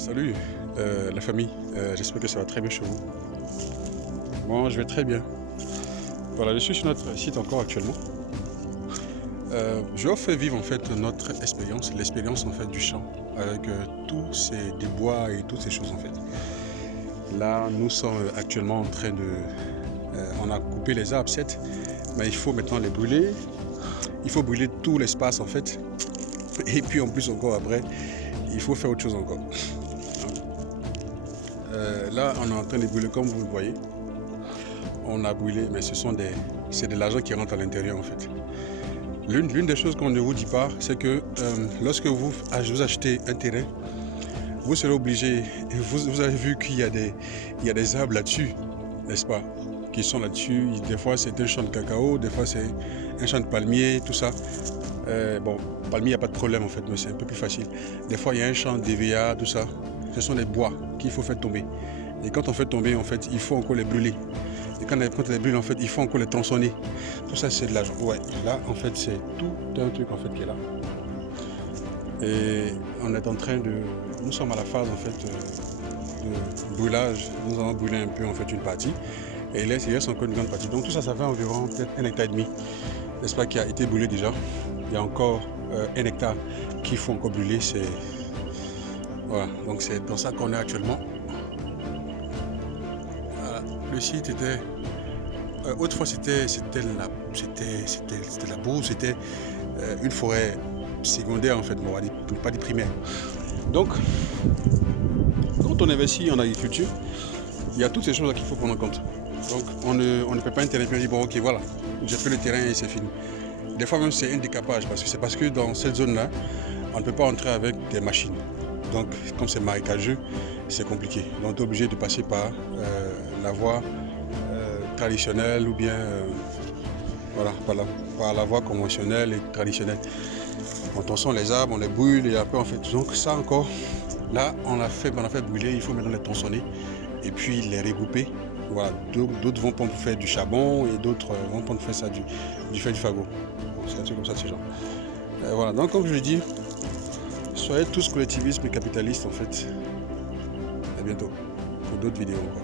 Salut la famille, j'espère que ça va très bien chez vous. Bon, je vais très bien. Voilà, je suis sur notre site encore actuellement. Je vais vous faire vivre en fait notre expérience, l'expérience en fait du champ avec tous ces débois et toutes ces choses en fait. Là, nous sommes actuellement en train de... on a coupé les arbres, certes, mais il faut maintenant les brûler. Il faut brûler tout l'espace en fait. Et puis en plus encore après, il faut faire autre chose encore. Là, on est en train de brûler comme vous le voyez. On a brûlé, mais c'est de l'argent qui rentre à l'intérieur en fait. L'une des choses qu'on ne vous dit pas, c'est que lorsque vous achetez un terrain, vous serez obligé, vous avez vu qu'il y a des arbres là-dessus, n'est-ce pas, qui sont là-dessus. Des fois c'est un champ de cacao, des fois c'est un champ de palmier, tout ça. Bon, palmier, il n'y a pas de problème en fait, mais c'est un peu plus facile. Des fois il y a un champ d'EVA, tout ça. Ce sont des bois qu'il faut faire tomber. Et quand on fait tomber, en fait, il faut encore les brûler. Et quand on les brûle, en fait, il faut encore les tronçonner. Tout ça, c'est de l'argent. Ouais, là, en fait, c'est tout un truc en fait qui est là. Et on est en train de... Nous sommes à la phase en fait de brûlage. Nous allons brûler un peu en fait une partie. Et il reste encore une grande partie. Donc tout ça, ça fait environ peut-être 1,5 hectare, n'est-ce pas, qui a été brûlé déjà. Il y a encore 1 hectare qu'il faut encore brûler. Voilà, donc c'est dans ça qu'on est actuellement. Voilà. Le site était... autrefois c'était la bourse, c'était une forêt secondaire en fait, bon, pas des primaires. Donc, quand on investit en agriculture, il y a toutes ces choses qu'il faut prendre en compte. Donc on ne peut pas interrompre et dire bon ok voilà, j'ai fait le terrain et c'est fini. Des fois même c'est un décapage parce que dans cette zone-là, on ne peut pas entrer avec des machines. Donc, comme c'est marécageux, c'est compliqué. Donc, on est obligé de passer par la voie traditionnelle ou bien voilà, par la voie conventionnelle et traditionnelle. On tronçonne les arbres, on les brûle et après on fait tout. Donc, ça encore, là, on a fait brûler, il faut maintenant les tronçonner et puis les regrouper. Voilà, d'autres vont pour faire du charbon et d'autres vont pour faire ça du fagot. C'est un truc comme ça de ce genre. Voilà, donc comme je le dis, soyez tous collectivistes et capitalistes en fait. À bientôt pour d'autres vidéos encore.